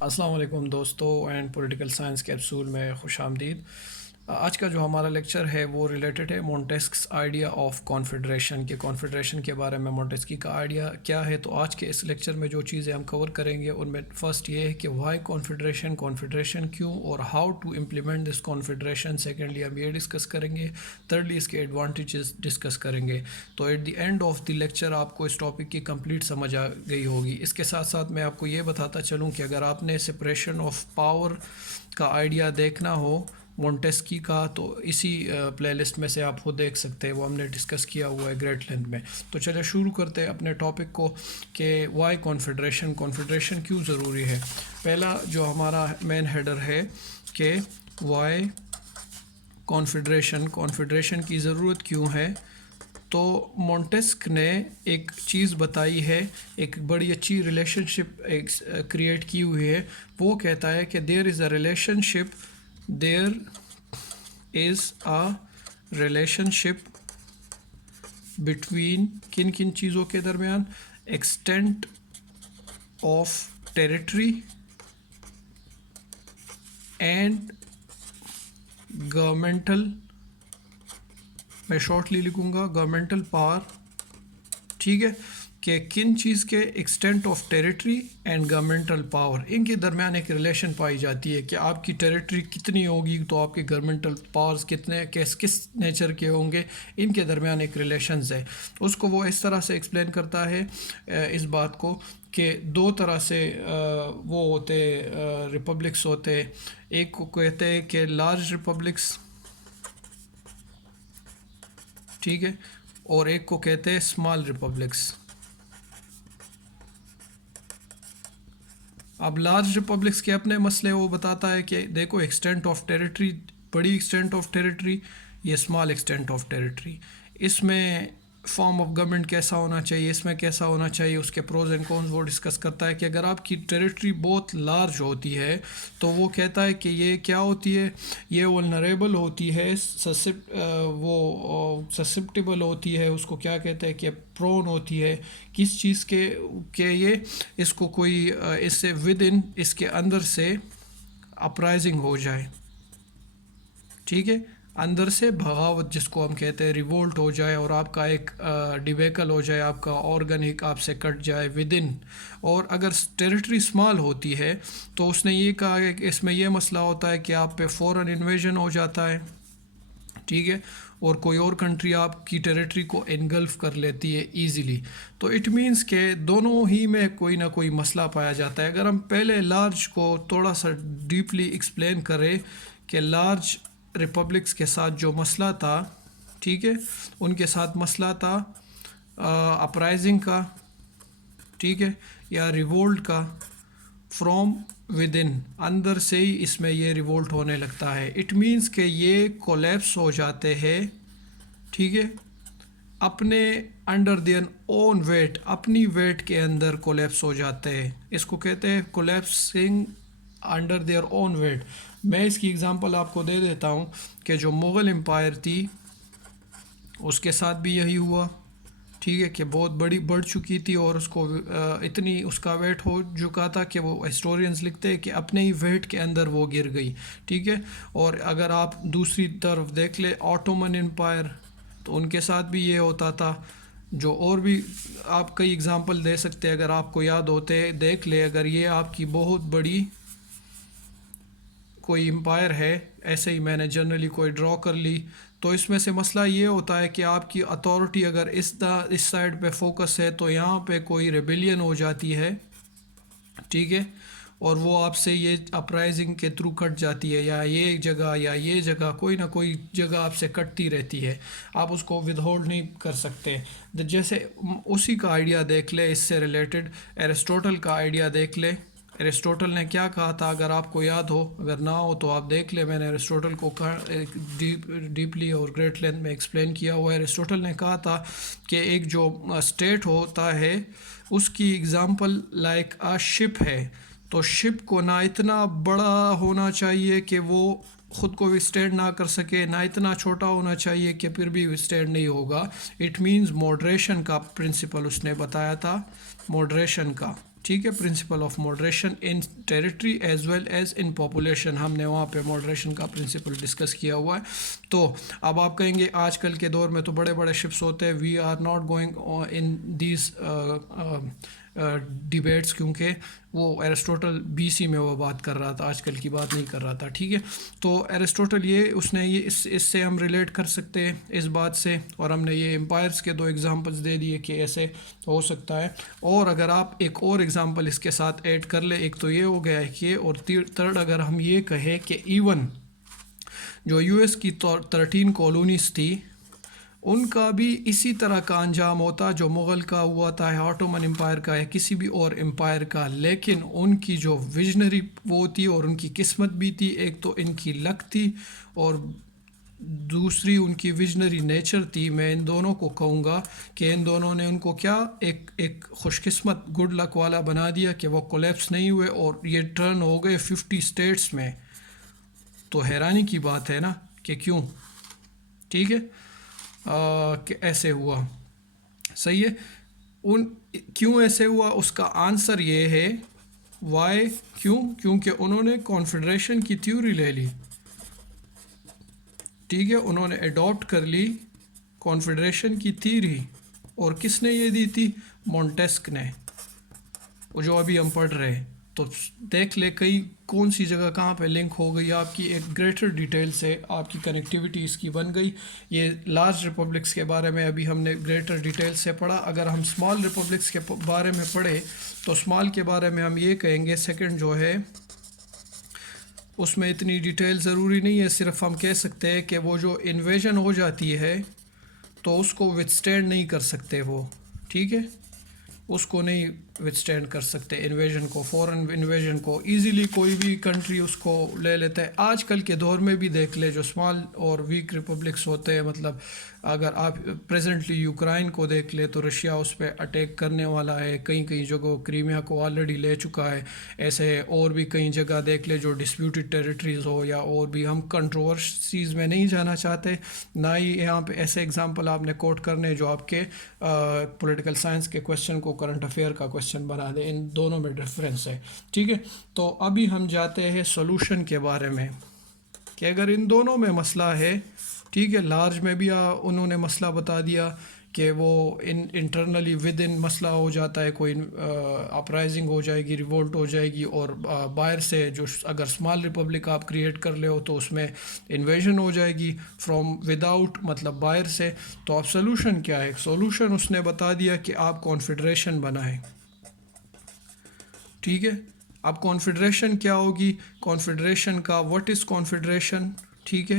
السلام علیکم دوستو اینڈ پولیٹیکل سائنس کیپسول میں خوش آمدید۔ آج کا جو ہمارا لیکچر ہے وہ ریلیٹڈ ہے مونٹیسکس آئیڈیا آف کانفیڈریشن کے کانفیڈریشن کے بارے میں مونٹیسکی کا آئیڈیا کیا ہے۔ تو آج کے اس لیکچر میں جو چیزیں ہم کور کریں گے ان میں فرسٹ یہ ہے کہ وائی کانفیڈریشن کیوں اور how to implement this confederation. Secondly ہم یہ ڈسکس کریں گے، تھرڈلی اس کے ایڈوانٹیجز ڈسکس کریں گے۔ تو at the end of the lecture آپ کو اس ٹاپک کی کمپلیٹ سمجھ آ گئی ہوگی۔ اس کے ساتھ ساتھ میں آپ کو یہ بتاتا چلوں کہ اگر آپ نے سپریشن آف پاور کا آئیڈیا دیکھنا ہو مونٹیسکی کا تو اسی پلے لسٹ میں سے آپ کو دیکھ سکتے ہیں، وہ ہم نے ڈسکس کیا ہوا ہے گریٹ لینتھ میں۔ تو چلے شروع کرتے ہیں اپنے ٹاپک کو کہ وائی کانفیڈریشن کیوں ضروری ہے۔ پہلا جو ہمارا مین ہیڈر ہے کہ وائی کانفیڈریشن کی ضرورت کیوں ہے۔ تو مونٹیسک نے ایک چیز بتائی ہے، ایک بڑی اچھی ریلیشن شپ کریٹ کی ہوئی ہے۔ وہ کہتا ہے کہ دیر از اے ریلیشن شپ بٹوین کن چیزوں کے درمیان، extent of territory and governmental, میں شارٹلی لکھوں گا گورمنٹل پاور، ٹھیک ہے، کہ کن چیز کے extent of territory and governmental power, ان کے درمیان ایک ریلیشن پائی جاتی ہے کہ آپ کی ٹیریٹری کتنی ہوگی تو آپ کے گورمنٹل پاورز کتنے کس نیچر کے ہوں گے، ان کے درمیان ایک ریلیشنز ہے۔ اس کو وہ اس طرح سے ایکسپلین کرتا ہے اس بات کو کہ دو طرح سے وہ ہوتے ریپبلکس ہوتے، ایک کو کہتے ہیں کہ لارج ریپبلکس، ٹھیک ہے، اور ایک کو کہتے ہیں اسمال ریپبلکس۔ اب لارج ریپبلکس کے اپنے مسئلے وہ بتاتا ہے کہ دیکھو ایکسٹینٹ آف ٹیریٹری، بڑی ایکسٹینٹ آف ٹیریٹری، یہ اسمال ایکسٹینٹ آف ٹیریٹری، اس میں فارم آف گورنمنٹ کیسا ہونا چاہیے، اس میں کیسا ہونا چاہیے، اس کے پروز اینڈ کونز وہ ڈسکس کرتا ہے کہ اگر آپ کی ٹیریٹری بہت لارج ہوتی ہے تو وہ کہتا ہے کہ یہ کیا ہوتی ہے، یہ ولنریبل ہوتی ہے، وہ سسپٹیبل ہوتی ہے، اس کو کیا کہتے ہیں کہ پرون ہوتی ہے کس چیز کے کہ یہ اس کو کوئی اس سے ود ان اس کے اندر سے اپرائزنگ ہو جائے، ٹھیک ہے، اندر سے بغاوت جس کو ہم کہتے ہیں ریولٹ ہو جائے، اور آپ کا ایک ڈیویکل ہو جائے، آپ کا آرگن ایک آپ سے کٹ جائے ود ان۔ اور اگر ٹیریٹری اسمال ہوتی ہے تو اس نے یہ کہا کہ اس میں یہ مسئلہ ہوتا ہے کہ آپ پہ فوراً انویژن ہو جاتا ہے، ٹھیک ہے، اور کوئی اور کنٹری آپ کی ٹیریٹری کو انگلف کر لیتی ہے ایزیلی۔ تو اٹ مینس کہ دونوں ہی میں کوئی نہ کوئی مسئلہ پایا جاتا ہے۔ اگر ہم پہلے لارج کو تھوڑا سا ڈیپلی ایکسپلین کریں کہ لارج ریپبلکس کے ساتھ جو مسئلہ تھا، ٹھیک ہے، ان کے ساتھ مسئلہ تھا اپرائزنگ کا، ٹھیک ہے، یا ریوولٹ کا، فرام ود ان، اندر سے ہی اس میں یہ ریوولٹ ہونے لگتا ہے۔ اٹ مینس کہ یہ کولیپس ہو جاتے ہیں، ٹھیک ہے، اپنے انڈر دیئر اون ویٹ، اپنی ویٹ کے اندر کولیپس ہو جاتے ہیں، اس کو کہتے ہیں collapsing under their own weight. میں اس کی اگزامپل آپ کو دے دیتا ہوں کہ جو مغل امپائر تھی اس کے ساتھ بھی یہی ہوا، ٹھیک ہے، کہ بہت بڑھ چکی تھی اور اس کو اتنی اس کا ویٹ ہو چکا تھا کہ وہ ہسٹورینز لکھتے ہیں کہ اپنے ہی ویٹ کے اندر وہ گر گئی، ٹھیک ہے۔ اور اگر آپ دوسری طرف دیکھ لیں آٹومن امپائر تو ان کے ساتھ بھی یہ ہوتا تھا، جو اور بھی آپ کئی اگزامپل دے سکتے ہیں اگر آپ کو یاد ہوتے دیکھ لیں۔ اگر یہ آپ کی بہت بڑی کوئی امپائر ہے، ایسے ہی میں نے جنرلی کوئی ڈرا کر لی، تو اس میں سے مسئلہ یہ ہوتا ہے کہ آپ کی اتھارٹی اگر اس سائڈ پہ فوکس ہے تو یہاں پہ کوئی ریبیلین ہو جاتی ہے، ٹھیک ہے، اور وہ آپ سے یہ اپرائزنگ کے تھرو کٹ جاتی ہے، یا یہ جگہ کوئی نہ کوئی جگہ آپ سے کٹتی رہتی ہے، آپ اس کو ود ہولڈ نہیں کر سکتے۔ جیسے اسی کا آئیڈیا دیکھ لے، اس سے ریلیٹڈ ایرسٹوٹل کا آئیڈیا دیکھ لے۔ ایرسٹوٹل نے کیا کہا تھا، اگر آپ کو یاد ہو، اگر نہ ہو تو آپ دیکھ لیں، میں نے ایرسٹوٹل کو ڈیپلی اور گریٹ لینتھ میں ایکسپلین کیا ہوا ہے۔ ایرسٹوٹل نے کہا تھا کہ ایک جو اسٹیٹ ہوتا ہے اس کی اگزامپل لائک شپ ہے، تو شپ کو نہ اتنا بڑا ہونا چاہیے کہ وہ خود کو وسٹینڈ نہ کر سکے، نہ اتنا چھوٹا ہونا چاہیے کہ پھر بھی وسٹینڈ نہیں ہوگا۔ اٹ مینز موڈریشن کا پرنسپل اس نے بتایا تھا، موڈریشن کا، ٹھیک ہے. Principle of moderation in territory as well as in population, ہم نے وہاں پہ ماڈریشن کا پرنسپل ڈسکس کیا ہوا ہے. تو اب آپ کہیں گے آج کل کے دور میں تو بڑے بڑے شپس ہوتے ہیں, we are not going in these debates, کیونکہ وہ ایرسٹوٹل بی سی میں وہ بات کر رہا تھا, آج کل کی بات نہیں کر رہا تھا. ٹھیک ہے, تو ایرسٹوٹل اس نے اس سے ہم ریلیٹ کر سکتے ہیں اس بات سے, اور ہم نے یہ امپائرس کے 2 ایگزامپلس دے دیے کہ ایسے ہو سکتا ہے. اور اگر آپ ایک اور ایگزامپل اس کے ساتھ ایڈ کر لیں, ایک تو یہ ہو گیا ہے کہ, اور تھرڈ اگر ہم یہ کہیں کہ ایون جو یو ایس کی 13 کالونیز تھی ان کا بھی اسی طرح کا انجام ہوتا جو مغل کا ہوا تھا, آٹومن امپائر کا, یا کسی بھی اور امپائر کا, لیکن ان کی جو ویژنری وہ تھی اور ان کی قسمت بھی تھی, ایک تو ان کی لک تھی اور دوسری ان کی ویژنری نیچر تھی. میں ان دونوں کو کہوں گا کہ ان دونوں نے ان کو کیا ایک خوش قسمت گڈ لک والا بنا دیا کہ وہ کولیپس نہیں ہوئے اور یہ ٹرن ہو گئے 50 اسٹیٹس میں. تو حیرانی کی بات ہے نا کہ کیوں. ٹھیک ہے, کہ ایسے ہوا. صحیح ہے, کیوں ایسے ہوا, اس کا آنسر یہ ہے وائی. کیونکہ انہوں نے کانفیڈریشن کی تھیوری لے لی. ٹھیک ہے, انہوں نے اڈاپٹ کر لی کانفیڈریشن کی تھیوری, اور کس نے یہ دی تھی, مونٹیسک نے, وہ جو ابھی ہم پڑھ رہے ہیں. تو دیکھ لے کئی کون سی جگہ کہاں پہ لنک ہو گئی آپ کی, ایک گریٹر ڈیٹیل سے آپ کی کنیکٹیوٹی اس کی بن گئی. یہ لارج ریپبلکس کے بارے میں ابھی ہم نے گریٹر ڈیٹیل سے پڑھا. اگر ہم اسمال ریپبلکس کے بارے میں پڑھے تو اسمال کے بارے میں ہم یہ کہیں گے, سیکنڈ جو ہے اس میں اتنی ڈیٹیل ضروری نہیں ہے, صرف ہم کہہ سکتے ہیں کہ وہ جو انویژن ہو جاتی ہے تو اس کو وتھسٹینڈ نہیں کر سکتے وہ. ٹھیک ہے, اس کو نہیں وتھسٹینڈ کر سکتے انویژن کو, فورن انویژن کو ایزیلی کوئی بھی کنٹری اس کو لے لیتا ہے. آج کل کے دور میں بھی دیکھ لے جو اسمال اور ویک ریپبلکس ہوتے ہیں, مطلب اگر آپ پریزنٹلی یوکرائن کو دیکھ لے تو رشیا اس پہ اٹیک کرنے والا ہے, کئی جگہوں کریمیا کو آلریڈی لے چکا ہے. ایسے اور بھی کئی جگہ دیکھ لے جو ڈسپیوٹڈ ٹیریٹریز ہو, یا اور بھی ہم کنٹروورسیز میں نہیں جانا چاہتے, نہ ہی یہاں پہ ایسے ایگزامپل آپ نے کوٹ کرنے جو آپ کے پولیٹیکل سائنس کے کویشچن کو کرنٹ افیئر کا کویشچن بنا دیں. ان دونوں میں ڈفرینس ہے. ٹھیک ہے, تو ابھی ہم جاتے ہیں سولوشن کے بارے میں کہ اگر ان دونوں میں مسئلہ ہے, ٹھیک ہے, لارج میں بھی انہوں نے مسئلہ بتا دیا کہ وہ انٹرنلی ود ان مسئلہ ہو جاتا ہے, کوئی اپرائزنگ ہو جائے گی, ریوولٹ ہو جائے گی, اور باہر سے جو اگر اسمال ریپبلک آپ کریٹ کر لے ہو تو اس میں انویژن ہو جائے گی فرام ود آؤٹ, مطلب باہر سے. تو اب سولوشن کیا ہے, سولوشن اس نے بتا دیا کہ آپ کانفیڈریشن بنائیں. ٹھیک ہے, اب کانفیڈریشن کیا ہوگی, کانفیڈریشن کا واٹ از کانفیڈریشن. ٹھیک ہے,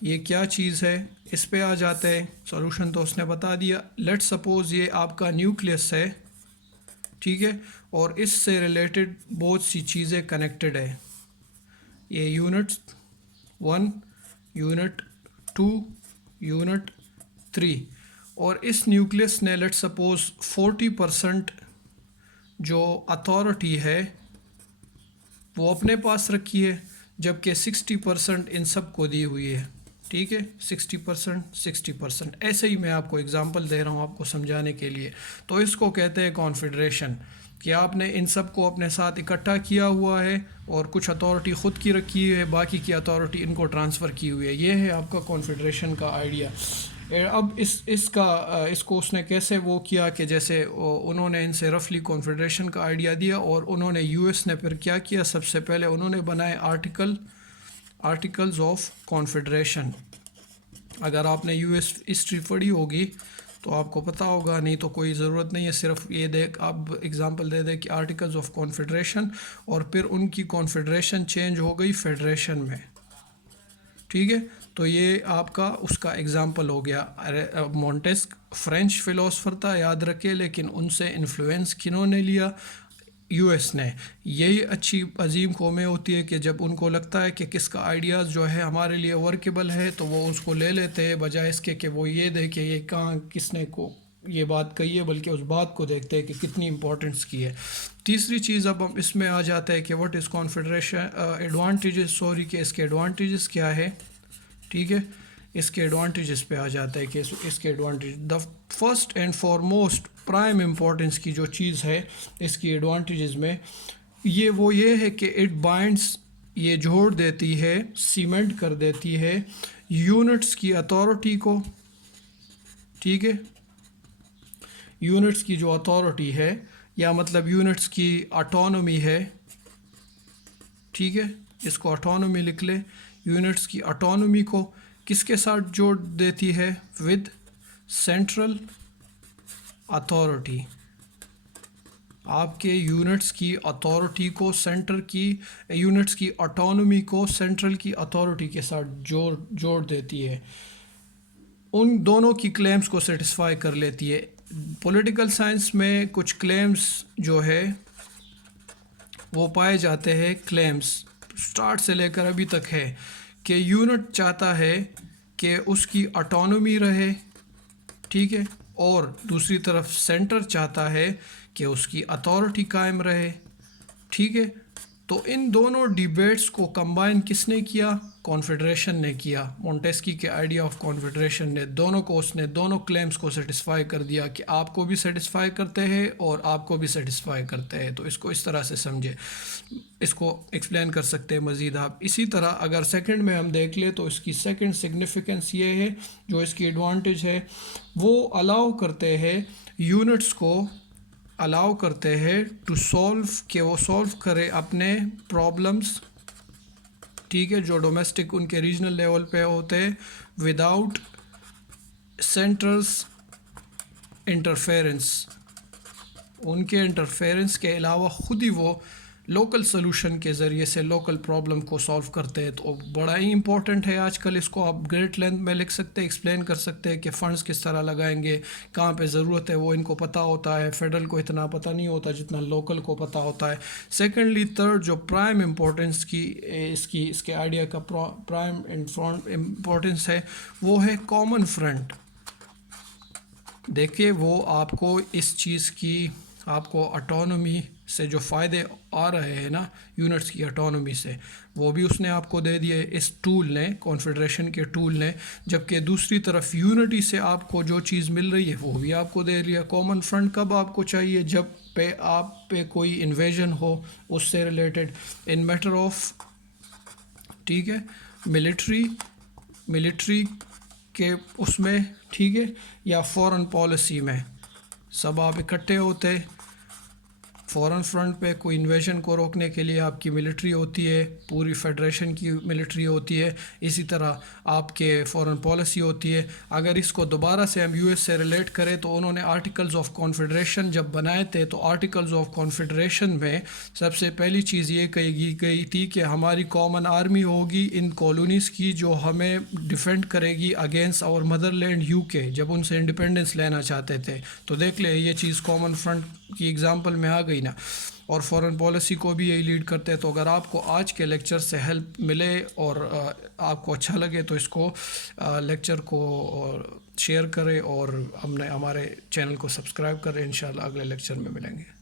یہ کیا چیز ہے, اس پہ آ جاتے ہیں. سولوشن تو اس نے بتا دیا. لیٹ سپوز یہ آپ کا نیوکلیس ہے, ٹھیک ہے, اور اس سے ریلیٹڈ بہت سی چیزیں کنیکٹڈ ہے. یہ یونٹ 1, یونٹ 2, یونٹ 3, اور اس نیوکلیس نے لیٹ سپوز 40% جو اتھارٹی ہے وہ اپنے پاس رکھی ہے, جبکہ 60% ان سب کو دی ہوئی ہے. ٹھیک ہے, 60%. ایسے ہی میں آپ کو اگزامپل دے رہا ہوں آپ کو سمجھانے کے لیے. تو اس کو کہتے ہیں کانفیڈریشن, کہ آپ نے ان سب کو اپنے ساتھ اکٹھا کیا ہوا ہے اور کچھ اتھارٹی خود کی رکھی ہے, باقی کی اتھارٹی ان کو ٹرانسفر کی ہوئی ہے. یہ ہے آپ کا کانفیڈریشن کا آئیڈیا. اب اس کو اس نے کیسے وہ کیا کہ جیسے انہوں نے ان سے رفلی کانفیڈریشن کا آئیڈیا دیا, اور انہوں نے یو ایس نے پھر کیا کیا, سب سے پہلے انہوں نے بنائے آرٹیکلز آف کانفیڈریشن. اگر آپ نے یو ایس ہسٹری پڑھی ہوگی تو آپ کو پتہ ہوگا, نہیں تو کوئی ضرورت نہیں ہے, صرف یہ دیکھ آپ ایگزامپل دے دیں کہ آرٹیکلز آف کانفیڈریشن, اور پھر ان کی کانفیڈریشن چینج ہو گئی فیڈریشن میں. ٹھیک ہے, تو یہ آپ کا اس کا ایگزامپل ہو گیا. مونٹیسک فرینچ فلاسفر تھا یاد رکھے, لیکن ان سے انفلوئنس کنہوں نے لیا, یو ایس نے. یہی اچھی عظیم قومیں ہوتی ہے کہ جب ان کو لگتا ہے کہ کس کا آئیڈیاز جو ہے ہمارے لیے ورکیبل ہے تو وہ اس کو لے لیتے ہیں, بجائے اس کے کہ وہ یہ دیکھے یہ کہاں کس نے کو یہ بات کہی ہے, بلکہ اس بات کو دیکھتے ہیں کہ کتنی امپورٹنس کی ہے. تیسری چیز اب ہم اس میں آ جاتا ہے کہ واٹ از کانفیڈریشن ایڈوانٹیجز, کہ اس کے ایڈوانٹیجز کیا ہے. ٹھیک ہے, اس کے ایڈوانٹیجز پہ آ جاتا ہے کہ اس کے advantage the first and for most prime importance کی جو چیز ہے اس کی ایڈوانٹیجز میں یہ ہے کہ اٹ بائنڈس، یہ جوڑ دیتی ہے، سیمنٹ کر دیتی ہے یونٹس کی اتھارٹی کو. ٹھیک ہے، یونٹس کی جو اتھارٹی ہے یا مطلب یونٹس کی اٹانومی ہے. ٹھیک ہے، اس کو اٹانومی لکھ لے. یونٹس کی اٹانومی کو کس کے ساتھ جوڑ دیتی ہے؟ With central authority. آپ کے یونٹس کی اتھارٹی کو سینٹر کی، یونٹس کی اٹانومی کو سینٹرل کی اتھارٹی کے ساتھ جوڑ دیتی ہے. ان دونوں کی کلیمز کو سیٹسفائی کر لیتی ہے. پولیٹیکل سائنس میں کچھ کلیمز جو ہے وہ پائے جاتے ہیں. کلیمز سٹارٹ سے لے کر ابھی تک ہے کہ یونٹ چاہتا ہے کہ اس کی اٹانومی رہے. ٹھیک ہے، اور دوسری طرف سینٹر چاہتا ہے کہ اس کی اتھارٹی قائم رہے. ٹھیک ہے، تو ان دونوں ڈیبیٹس کو کمبائن کس نے کیا؟ کانفیڈریشن نے کیا. مونٹیسکی کے آئیڈیا آف کانفیڈریشن نے دونوں کلیمز کو سیٹسفائی کر دیا کہ آپ کو بھی سیٹسفائی کرتے ہیں اور آپ کو بھی سیٹسفائی کرتے ہیں. تو اس کو اس طرح سے سمجھے، اس کو ایکسپلین کر سکتے ہیں مزید آپ. اسی طرح اگر سیکنڈ میں ہم دیکھ لیں تو اس کی سیکنڈ سگنیفیکنس یہ ہے، جو اس کی ایڈوانٹیج ہے، وہ الاؤ کرتے ہیں یونٹس کو، الاؤ کرتے ہیں ٹو سولو، کہ وہ سولو کرے اپنے پرابلمس. ٹھیک ہے، جو ڈومیسٹک ان کے ریجنل لیول پہ ہوتے ہیں، وداؤٹ سینٹرز انٹرفیرنس. ان کے انٹرفیرنس کے علاوہ خود ہی وہ لوکل سلوشن کے ذریعے سے لوکل پرابلم کو سولو کرتے ہیں. تو بڑا ہی امپورٹنٹ ہے آج کل. اس کو آپ گریٹ لینتھ میں لکھ سکتے ہیں، ایکسپلین کر سکتے ہیں کہ فنڈز کس طرح لگائیں گے، کہاں پہ ضرورت ہے وہ ان کو پتہ ہوتا ہے. فیڈرل کو اتنا پتہ نہیں ہوتا جتنا لوکل کو پتہ ہوتا ہے. سیکنڈلی تھرڈ جو پرائم امپورٹنس کی اس کے آئیڈیا کا پرائم امپورٹنس ہے وہ ہے کامن فرنٹ. دیکھیے وہ آپ کو اس چیز کی، آپ کو اٹانومی سے جو فائدے آ رہے ہیں نا، یونٹس کی اٹانومی سے، وہ بھی اس نے آپ کو دے دیے اس ٹول نے، کانفیڈریشن کے ٹول نے. جبکہ دوسری طرف یونٹی سے آپ کو جو چیز مل رہی ہے وہ بھی آپ کو دے لیا. کامن فرنٹ کب آپ کو چاہیے؟ جب پہ آپ پہ کوئی انویژن ہو اس سے ریلیٹڈ، ان میٹر آف، ٹھیک ہے، ملٹری کے اس میں، ٹھیک ہے، یا فورن پالیسی میں، سب آپ اکٹھے ہوتے. فورن فرنٹ پہ کوئی انویژن کو روکنے کے لیے آپ کی ملٹری ہوتی ہے، پوری فیڈریشن کی ملٹری ہوتی ہے. اسی طرح آپ کے فورن پالیسی ہوتی ہے. اگر اس کو دوبارہ سے ہم یو ایس سے ریلیٹ کریں تو انہوں نے آرٹیکلز آف کانفیڈریشن جب بنائے تھے تو آرٹیکلز آف کانفیڈریشن میں سب سے پہلی چیز یہ کہی گئی تھی کہ ہماری کامن آرمی ہوگی ان کالونیز کی جو ہمیں ڈیفینڈ کرے گی against our motherland UK, جب ان سے انڈیپینڈنس لینا چاہتے تھے. تو دیکھ لیں یہ چیز کامن فرنٹ کی ایگزامپل میں آ گئی نا. اور فورن پالیسی کو بھی یہی لیڈ کرتے ہیں. تو اگر آپ کو آج کے لیکچر سے ہیلپ ملے اور آپ کو اچھا لگے تو اس کو لیکچر کو شیئر کریں اور ہمارے چینل کو سبسکرائب کریں. انشاءاللہ اگلے لیکچر میں ملیں گے.